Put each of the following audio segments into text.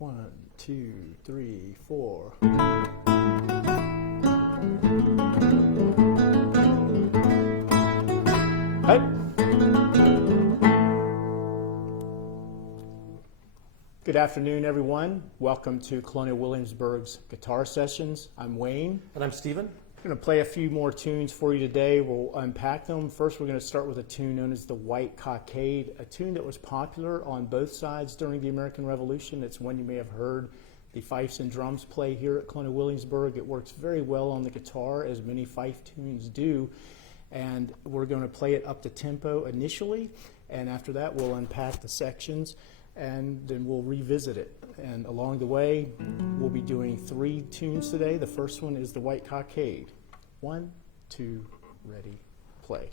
1, 2, 3, 4. Hey. Good afternoon, everyone. Welcome to Colonial Williamsburg's Guitar Sessions. I'm Wayne. And I'm Steven. I'm going to play a few more tunes for you today. We'll unpack them. First, we're going to start with a tune known as the White Cockade, a tune that was popular on both sides during the American Revolution. It's one you may have heard the fifes and drums play here at Colonial Williamsburg. It works very well on the guitar, as many fife tunes do. And we're going to play it up to tempo initially, and after that we'll unpack the sections, and then we'll revisit it. And along the way, we'll be doing 3 tunes today. The first one is the White Cockade. 1, 2, ready, play.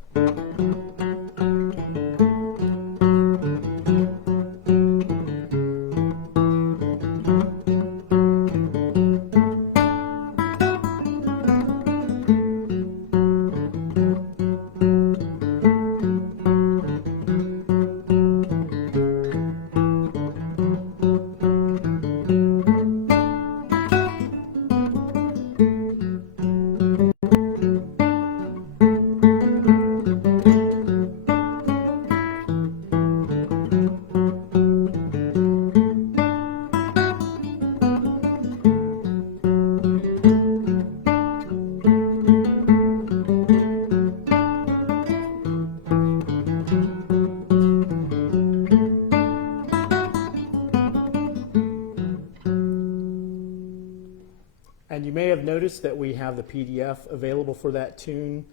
And you may have noticed that we have the PDF available for that tune.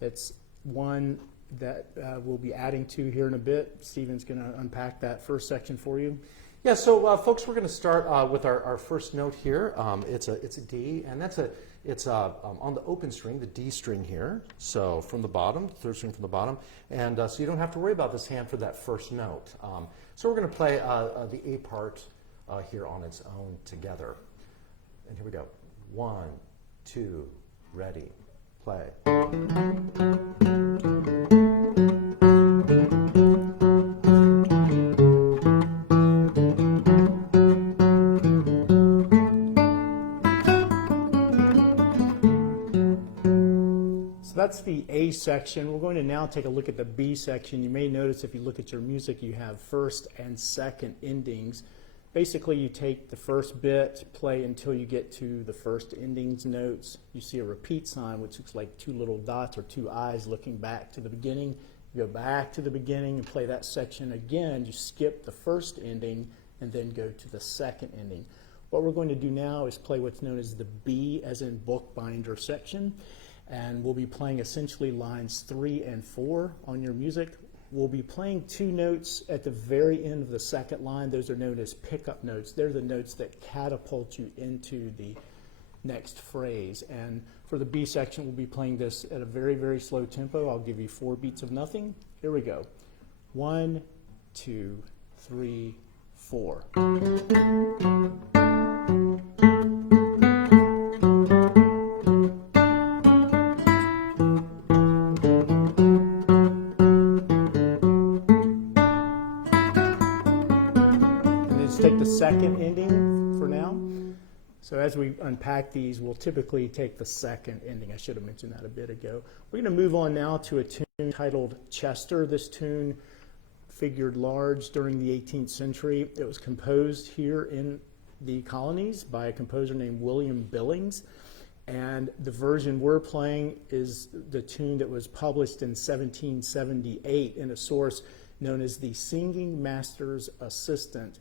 It's one that we'll be adding to here in a bit. Steven's going to unpack that first section for you. Yeah, so folks, we're going to start with our first note here. It's a D, and it's on the open string, the D string here. So from the bottom, third string from the bottom, and so you don't have to worry about this hand for that first note. So we're going to play the A part here on its own together. And here we go. 1, 2, ready, play. So that's the A section. We're going to now take a look at the B section. You may notice if you look at your music, you have first and second endings. Basically, you take the first bit, play until you get to the first endings notes. You see a repeat sign, which looks like 2 little dots or 2 eyes looking back to the beginning. You go back to the beginning and play that section again. You skip the first ending and then go to the second ending. What we're going to do now is play what's known as the B, as in bookbinder section. And we'll be playing essentially lines 3 and 4 on your music. We'll be playing 2 notes at the very end of the second line. Those are known as pickup notes. They're the notes that catapult you into the next phrase. And for the B section, we'll be playing this at a very, very slow tempo. I'll give you 4 beats of nothing. Here we go. 1, 2, 3, 4. Take the second ending for now. So as we unpack these, we'll typically take the second ending. I should have mentioned that a bit ago. We're going to move on now to a tune titled Chester. This tune figured large during the 18th century. It was composed here in the colonies by a composer named William Billings. And the version we're playing is the tune that was published in 1778 in a source known as the Singing Master's Assistant.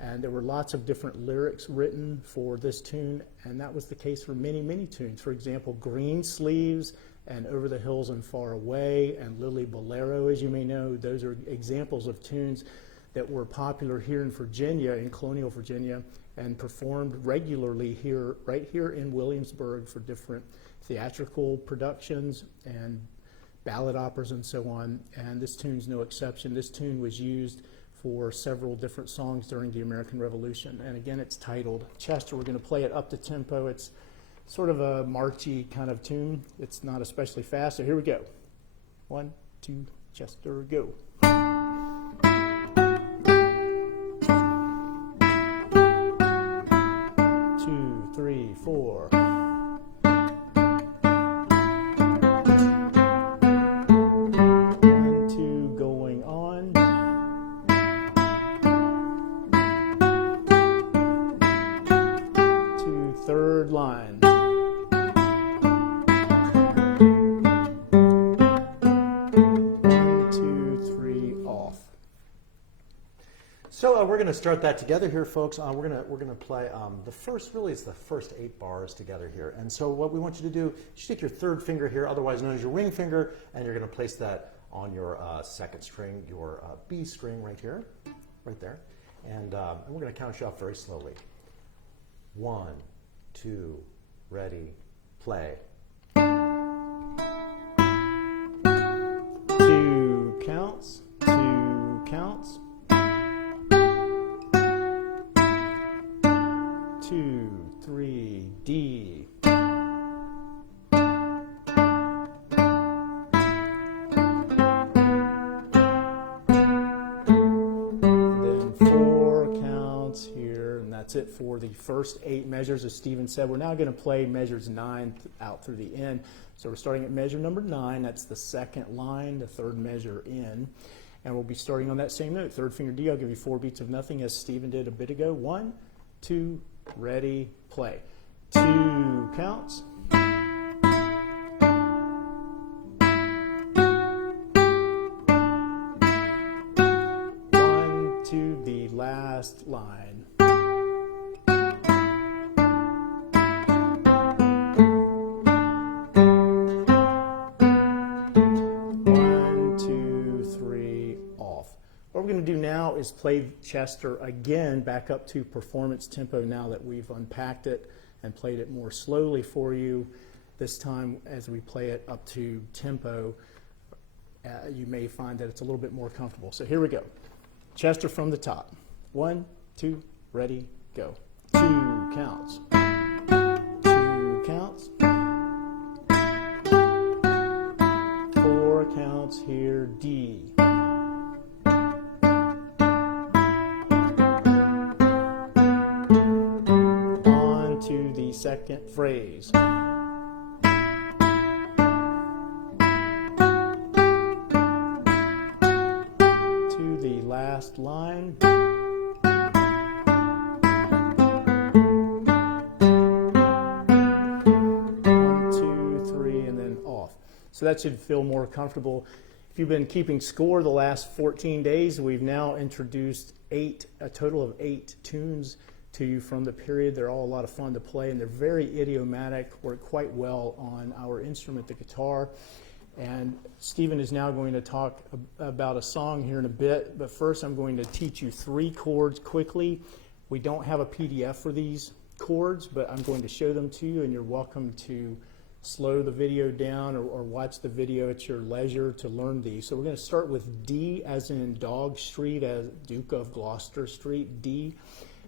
And there were lots of different lyrics written for this tune, and that was the case for many, many tunes. For example, Green Sleeves and Over the Hills and Far Away and Lily Bolero, as you may know, those are examples of tunes that were popular here in Virginia, in colonial Virginia, and performed regularly here, right here in Williamsburg for different theatrical productions and ballad operas and so on. And this tune's no exception. This tune was used for several different songs during the American Revolution. And again, it's titled Chester. We're going to play it up to tempo. It's sort of a marchy kind of tune. It's not especially fast. So here we go. 1, 2, Chester, go. 4. 1, 2, going on. To third line. 1, 2, 3, off. So we're going to start that together here, folks. We're going to play it's the first 8 bars together here. And so what we want you to do is take your third finger here, otherwise known as your ring finger, and you're going to place that on your second string, your B string right here, right there. And we're going to count you off very slowly. 1, 2, ready, play. 2 counts, 2 counts. 2, 3, D. Then 4 counts here, and that's it for the first 8 measures. As Stephen said, we're now going to play measures 9 out through the end. So we're starting at measure number 9. That's the second line, the third measure in. And we'll be starting on that same note. Third finger D. I'll give you 4 beats of nothing, as Stephen did a bit ago. 1, 2, ready, play. 2 counts. 1, 2, the last line. 1, 2, 3, off. What we're going to do now is play Chester again back up to performance tempo now that we've unpacked it and played it more slowly for you. This time, as we play it up to tempo, you may find that it's a little bit more comfortable. So here we go. Chester from the top. 1, 2, ready, go. 2 counts. 2 counts. 4 counts here, D. On to the second phrase. To the last line. 1, 2, 3, and then off. So that should feel more comfortable. If you've been keeping score the last 14 days, we've now introduced a total of 8 tunes to you from the period. They're all a lot of fun to play, and they're very idiomatic, work quite well on our instrument, the guitar. And Stephen is now going to talk about a song here in a bit, but first I'm going to teach you 3 chords quickly. We don't have a PDF for these chords, but I'm going to show them to you, and you're welcome to slow the video down or watch the video at your leisure to learn these. So we're going to start with D as in Dog Street, as Duke of Gloucester Street, D.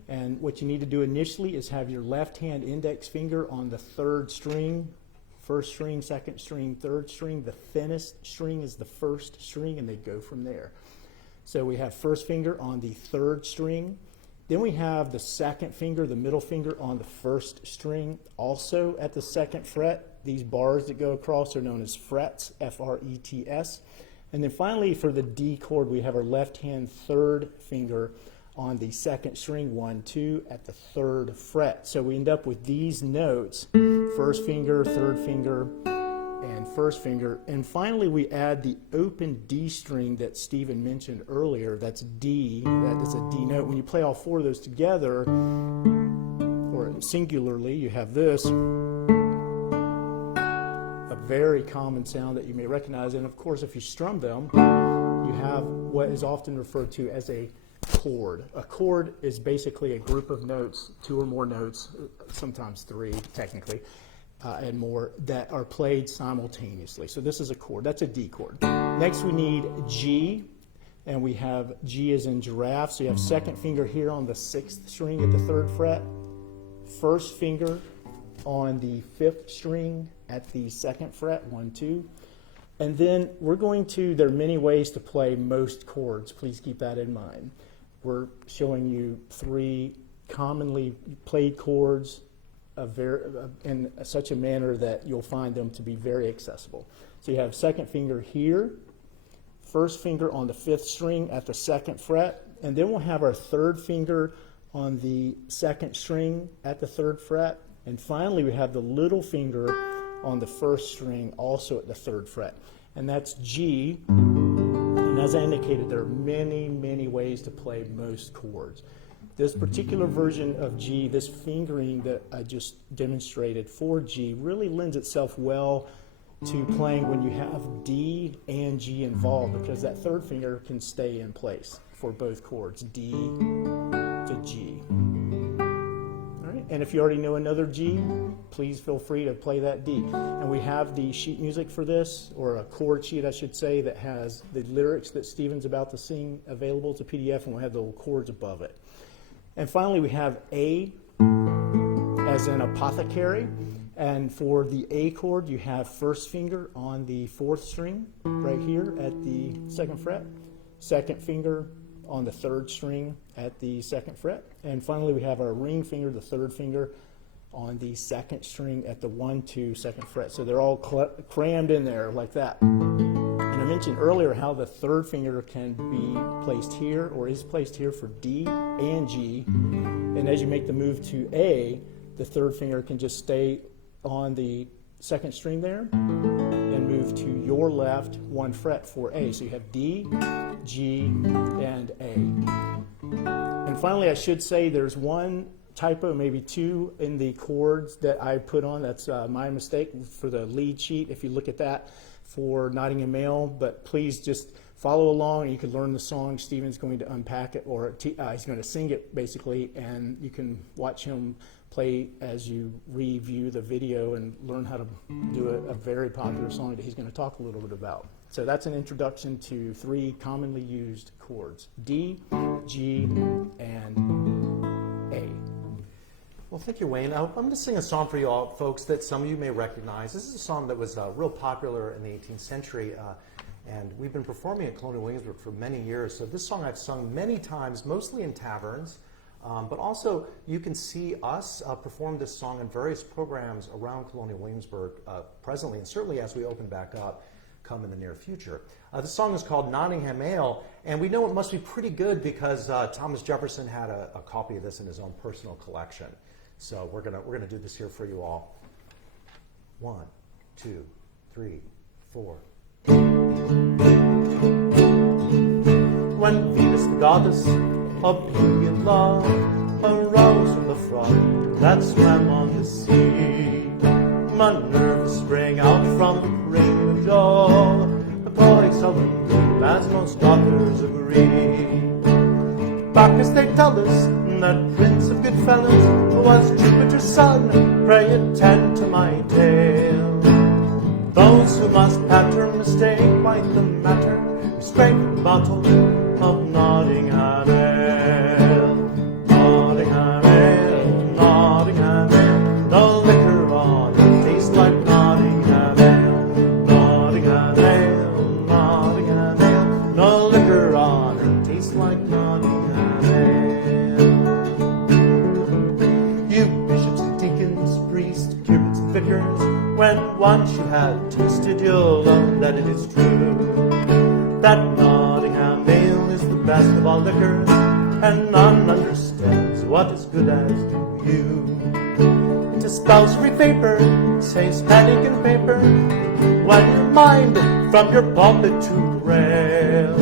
And what you need to do initially is have your left hand index finger on the 3rd string, 1st string, 2nd string, 3rd string. The thinnest string is the 1st string, and they go from there. So we have 1st finger on the 3rd string. Then we have the 2nd finger, the middle finger, on the 1st string, also at the 2nd fret. These bars that go across are known as frets, F-R-E-T-S. And then finally, for the D chord, we have our left hand 3rd finger on the 2nd string, 1, 2, at the 3rd fret. So we end up with these notes: 1st finger, 3rd finger, and 1st finger. And finally, we add the open D string that Stephen mentioned earlier. That's D. That is a D note. When you play all 4 of those together, or singularly, you have this, a very common sound that you may recognize. And of course, if you strum them, you have what is often referred to as a chord. A chord is basically a group of notes, 2 or more notes, sometimes 3 technically, and more, that are played simultaneously. So this is a chord. That's a D chord. Next we need G, and we have G as in giraffe. So you have 2nd finger here on the 6th string at the 3rd fret, 1st finger on the 5th string at the 2nd fret, 1, 2. And then we're going to, there are many ways to play most chords. Please keep that in mind. We're showing you 3 commonly played chords, in such a manner that you'll find them to be very accessible. So you have second finger here, first finger on the 5th string at the 2nd fret, and then we'll have our third finger on the 2nd string at the 3rd fret, and finally we have the little finger on the 1st string also at the 3rd fret, and that's G. And as I indicated, there are many, many ways to play most chords. This particular version of G, this fingering that I just demonstrated for G, really lends itself well to playing when you have D and G involved, because that third finger can stay in place for both chords, D to G. All right, and if you already know another G, please feel free to play that D. And we have the sheet music for this, or a chord sheet I should say, that has the lyrics that Stephen's about to sing available. It's a PDF, and we'll have the little chords above it. And finally, we have A as in apothecary. And for the A chord, you have first finger on the 4th string right here at the 2nd fret, second finger on the 3rd string at the 2nd fret, and finally we have our ring finger, the 3rd finger, on the 2nd string at the 1, 2, 2nd fret. So they're all crammed in there like that. And I mentioned earlier how the 3rd finger can be placed here, or is placed here, for D and G. And as you make the move to A, the 3rd finger can just stay on the 2nd string there and move to your left 1 fret for A. So you have D, G, and A. And finally, I should say there's one typo, maybe two, in the chords that I put on. That's my mistake for the lead sheet, if you look at that, for Nottingham Ale. But please just follow along, and you can learn the song. Stephen's going to unpack it, or he's going to sing it, basically, and you can watch him play as you review the video and learn how to do a very popular song that he's going to talk a little bit about. So that's an introduction to 3 commonly used chords: D, G, and A. Well, thank you, Wayne. I'm going to sing a song for you all, folks, that some of you may recognize. This is a song that was real popular in the 18th century, and we've been performing at Colonial Williamsburg for many years. So this song I've sung many times, mostly in taverns, but also you can see us perform this song in various programs around Colonial Williamsburg presently, and certainly as we open back up come in the near future. The song is called Nottingham Ale, and we know it must be pretty good because Thomas Jefferson had a copy of this in his own personal collection. So we're gonna do this here for you all. 1, 2, 3, 4. When Venus the goddess of beauty and love arose from the frog that swam on the sea, Minerva sprang out from the ring of Jove, a poetic sullen group, as most authors agree. Bacchus, they tell us, that prince of good fellows was Jupiter's son. Pray attend to my tale. Those who must patter mistake quite the matter. Straight bottle of Nottingham Ale. Nottingham Ale, Nottingham Ale. The liquor on it tastes like Nottingham Ale. Nottingham Ale, Nottingham Ale. The liquor on it tastes like Nottingham Ale. You bishops and deacons, priests, curates and vicars, when once you have tasted, you'll own that it is true that Nottingham Ale is the best of all liquors, and none understands what is good as do you. It dispels every vapor, saves panic and paper, when your mind from your pulpit to rail.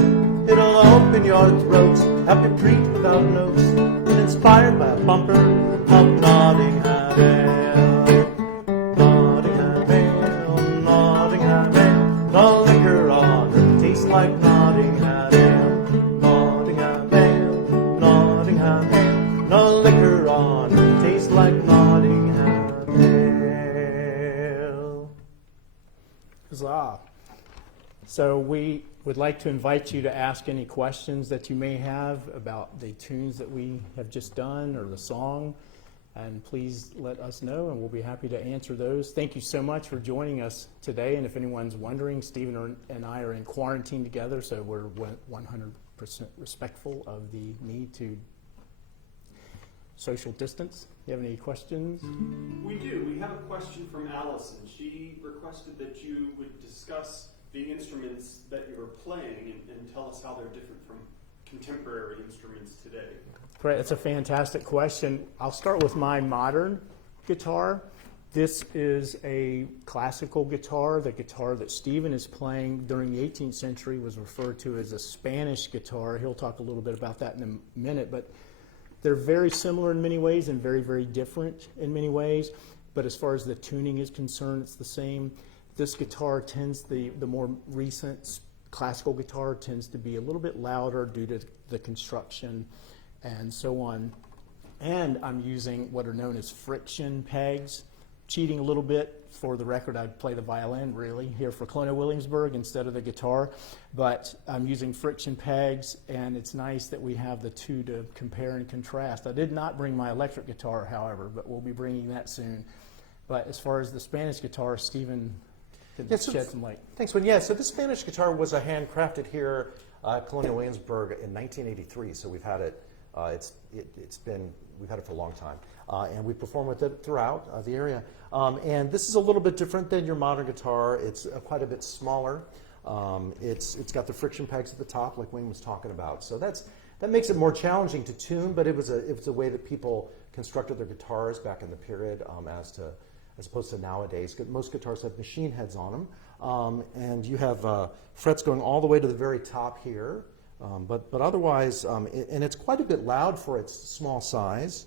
It'll open your throat, have you preach without notes, and inspired by a bumper of Nottingham Ale. Nottingham Ale, Nottingham Ale, the liquor on it tastes like Nottingham Ale. Nottingham Ale, Nottingham Ale, the liquor on it tastes like Nottingham Ale. Huzzah. So we would like to invite you to ask any questions that you may have about the tunes that we have just done or the song, and please let us know and we'll be happy to answer those. Thank you so much for joining us today, and if anyone's wondering, Stephen and I are in quarantine together, so we're 100% respectful of the need to social distance. You have any questions? We do. We have a question from Allison. She requested that you would discuss the instruments that you're playing and tell us how they're different from contemporary instruments today. Great, that's a fantastic question. I'll start with my modern guitar. This is a classical guitar. The guitar that Stephen is playing during the 18th century was referred to as a Spanish guitar. He'll talk a little bit about that in a minute, but they're very similar in many ways and very, very different in many ways. But as far as the tuning is concerned, it's the same. This guitar tends, the more recent classical guitar tends to be a little bit louder due to the construction and so on. And I'm using what are known as friction pegs. Cheating a little bit, for the record, I play the violin really here for Colonial Williamsburg instead of the guitar, but I'm using friction pegs, and it's nice that we have the two to compare and contrast. I did not bring my electric guitar, however, but we'll be bringing that soon. But as far as the Spanish guitar, Stephen can shed some light. Thanks, Wayne. Yeah, so this Spanish guitar was handcrafted here at Colonial Williamsburg in 1983, so we've had it. We've had it for a long time, and we perform with it throughout the area. And this is a little bit different than your modern guitar. It's quite a bit smaller. It's got the friction pegs at the top, like Wayne was talking about. So that makes it more challenging to tune. But it was a way that people constructed their guitars back in the period, as opposed to nowadays. Most guitars have machine heads on them, and you have frets going all the way to the very top here. But otherwise, and it's quite a bit loud for its small size.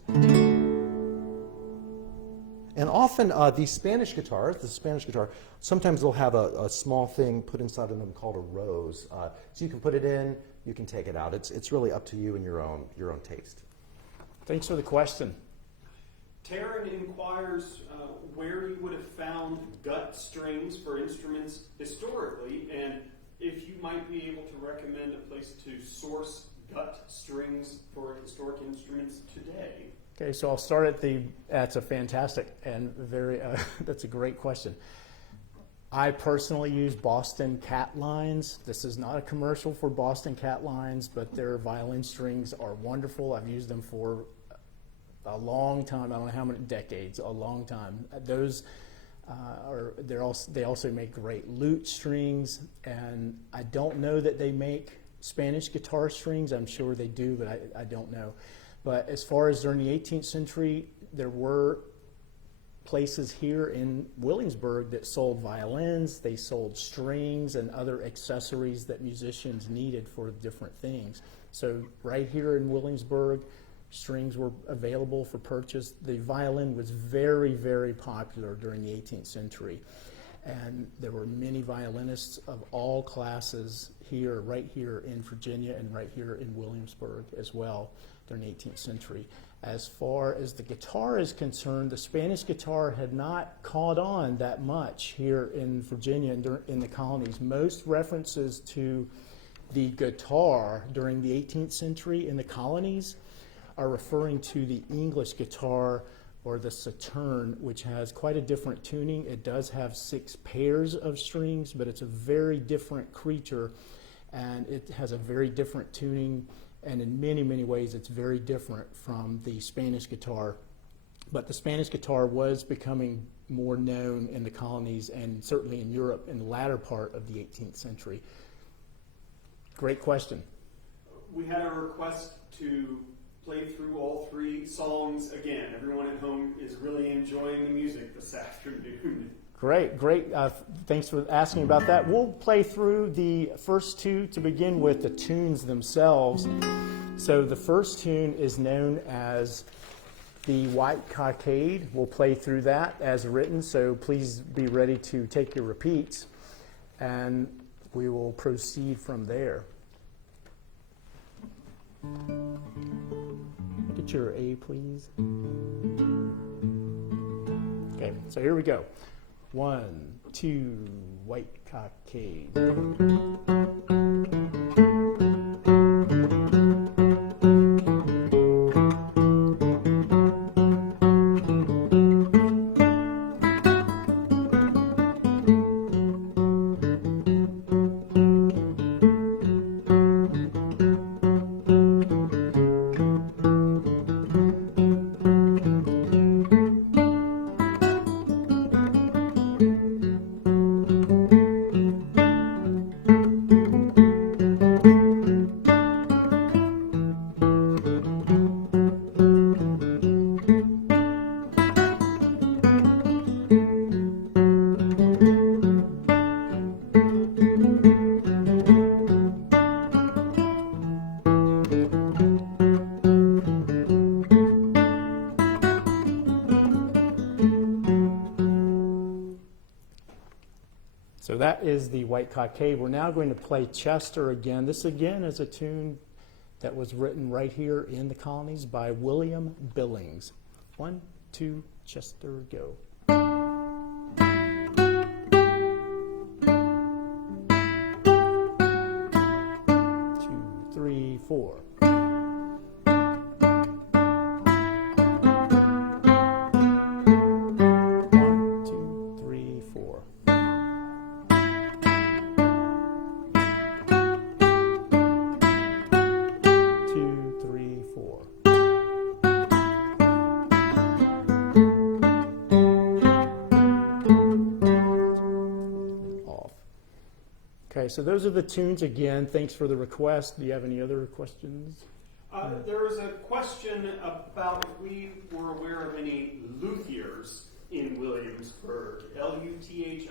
And often these Spanish guitars, the Spanish guitar, sometimes they'll have a small thing put inside of them called a rose. So you can put it in, you can take it out. It's really up to you and your own taste. Thanks for the question. Taryn inquires where you would have found gut strings for instruments historically, and if you might be able to recommend a place to source gut strings for historic instruments today. Okay, so I'll start at that's a fantastic and very, that's a great question. I personally use Boston Cat Lines. This is not a commercial for Boston Cat Lines, but their violin strings are wonderful. I've used them for a long time. I don't know how many decades, a long time. Those they also make great lute strings, and I don't know that they make Spanish guitar strings. I'm sure they do, but I don't know. But as far as during the 18th century, there were places here in Williamsburg that sold violins, they sold strings and other accessories that musicians needed for different things. So right here in Williamsburg, strings were available for purchase. The violin was very, very popular during the 18th century. And there were many violinists of all classes here, right here in Virginia and right here in Williamsburg as well during the 18th century. As far as the guitar is concerned, the Spanish guitar had not caught on that much here in Virginia and in the colonies. Most references to the guitar during the 18th century in the colonies are referring to the English guitar or the Sauterne, which has quite a different tuning. It does have 6 pairs of strings, but it's a very different creature, and it has a very different tuning, and in many, many ways it's very different from the Spanish guitar. But the Spanish guitar was becoming more known in the colonies and certainly in Europe in the latter part of the 18th century. Great question. We had a request to play through all 3 songs again. Everyone at home is really enjoying the music this afternoon. Great. Thanks for asking about that. We'll play through the first 2 to begin with, the tunes themselves. So the first tune is known as the White Cockade. We'll play through that as written, so please be ready to take your repeats, and we will proceed from there. Get your A, please. Okay, so here we go. 1, 2, White Cockade. So that is the White Cockade. We're now going to play Chester again. This again is a tune that was written right here in the colonies by William Billings. 1, 2, Chester, go. 2, 3, 4. 2, 3, 4. Off. Okay, so those are the tunes again. Thanks for the request. Do you have any other questions? There was a question about if we were aware of any luthiers in Williamsburg. Luthiers.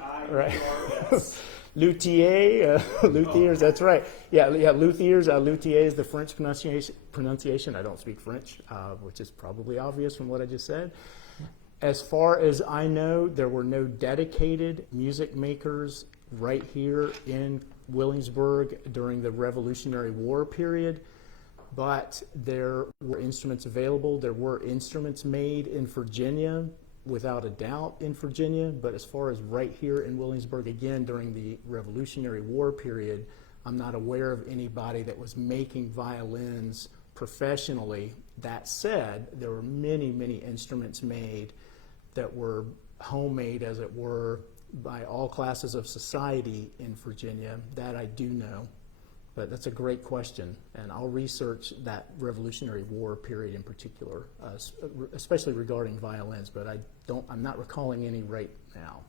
Luthier, luthiers, that's right. Yeah, luthiers. Luthier is the French pronunciation. I don't speak French, which is probably obvious from what I just said. As far as I know, there were no dedicated music makers right here in Williamsburg during the Revolutionary War period, but there were instruments available. There were instruments made in Virginia, without a doubt in Virginia, but as far as right here in Williamsburg, again, during the Revolutionary War period, I'm not aware of anybody that was making violins professionally. That said, there were many, many instruments made that were homemade, as it were, by all classes of society in Virginia. That I do know. But that's a great question, and I'll research that Revolutionary War period in particular, especially regarding violins, but I'm not recalling any right now.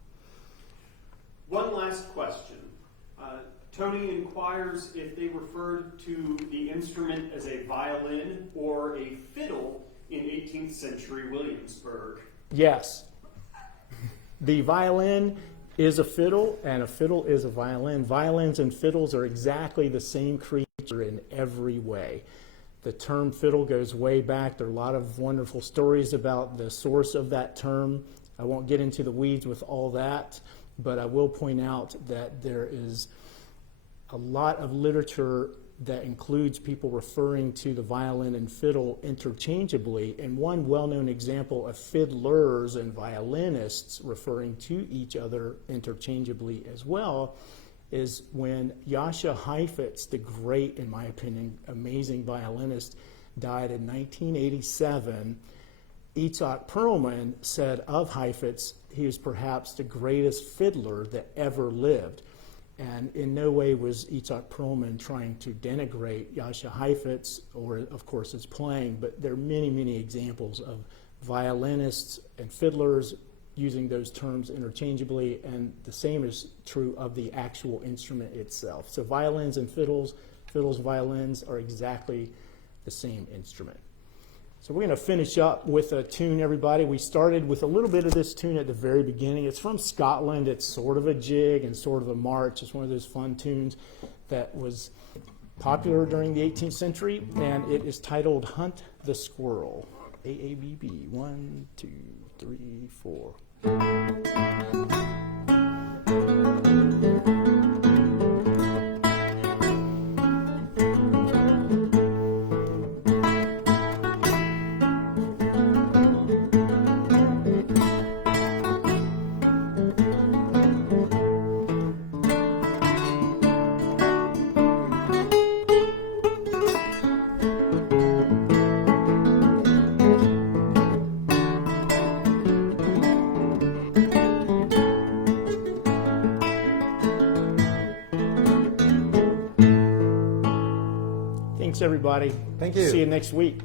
One last question. Tony inquires if they referred to the instrument as a violin or a fiddle in 18th century Williamsburg. Yes. The violin is a fiddle, and a fiddle is a violin. Violins and fiddles are exactly the same creature in every way. The term fiddle goes way back. There are a lot of wonderful stories about the source of that term. I won't get into the weeds with all that, but I will point out that there is a lot of literature that includes people referring to the violin and fiddle interchangeably, and one well-known example of fiddlers and violinists referring to each other interchangeably as well is when Jascha Heifetz, the great, in my opinion, amazing violinist, died in 1987. Itzhak Perlman said of Heifetz, he was perhaps the greatest fiddler that ever lived. And in no way was Itzhak Perlman trying to denigrate Jascha Heifetz or, of course, his playing, but there are many, many examples of violinists and fiddlers using those terms interchangeably, and the same is true of the actual instrument itself. So violins and fiddles, violins are exactly the same instrument. So we're going to finish up with a tune, everybody. We started with a little bit of this tune at the very beginning. It's from Scotland. It's sort of a jig and sort of a march. It's one of those fun tunes that was popular during the 18th century, and it is titled Hunt the Squirrel. AABB. 1, 2, 3, 4. Thanks, everybody. Thank you. See you next week.